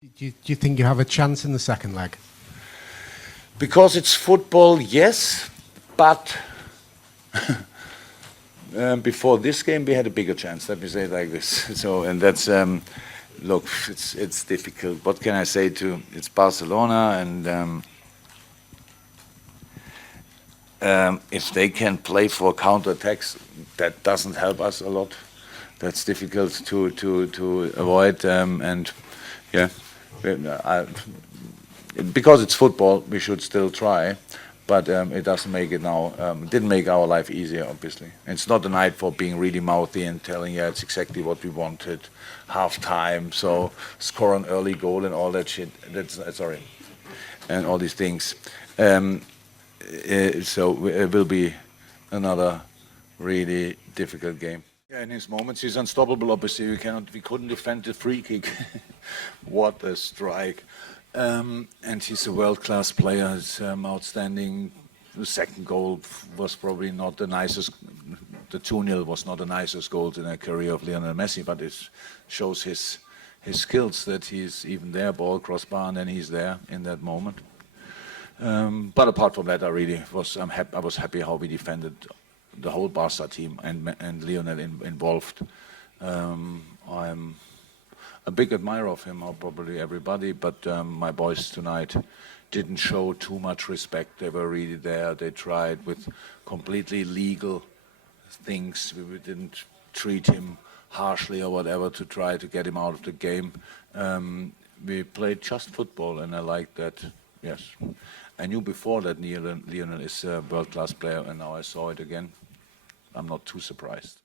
Do you think you have a chance in the second leg? Because it's football, yes, but before this game we had a bigger chance. Let me say it like this. So, and that's look, it's difficult. What can I say to? It's Barcelona, and if they can play for counter-attacks, that doesn't help us a lot. That's difficult to avoid, and yeah, because it's football, we should still try, but it doesn't make it now. Didn't make our life easier, obviously. It's not a night for being really mouthy and telling, yeah, it's exactly what we wanted, half time, so score an early goal and all that shit. That's sorry, and all these things. So it will be another really difficult game. Yeah, in his moments he's unstoppable. Obviously, we couldn't defend the free kick. What a strike! And he's a world-class player. He's outstanding. The second goal was probably not the nicest. The 2-0 was not the nicest goal in the career of Lionel Messi, but it shows his skills that he's even there, ball crossbar, and then he's there in that moment. But apart from that, I was happy how we defended the whole Barca team and Lionel involved. I'm a big admirer of him, probably everybody, but my boys tonight didn't show too much respect. They were really there. They tried with completely legal things. We didn't treat him harshly or whatever to try to get him out of the game. We played just football, and I liked that. Yes, I knew before that Lionel is a world-class player, and now I saw it again. I'm not too surprised.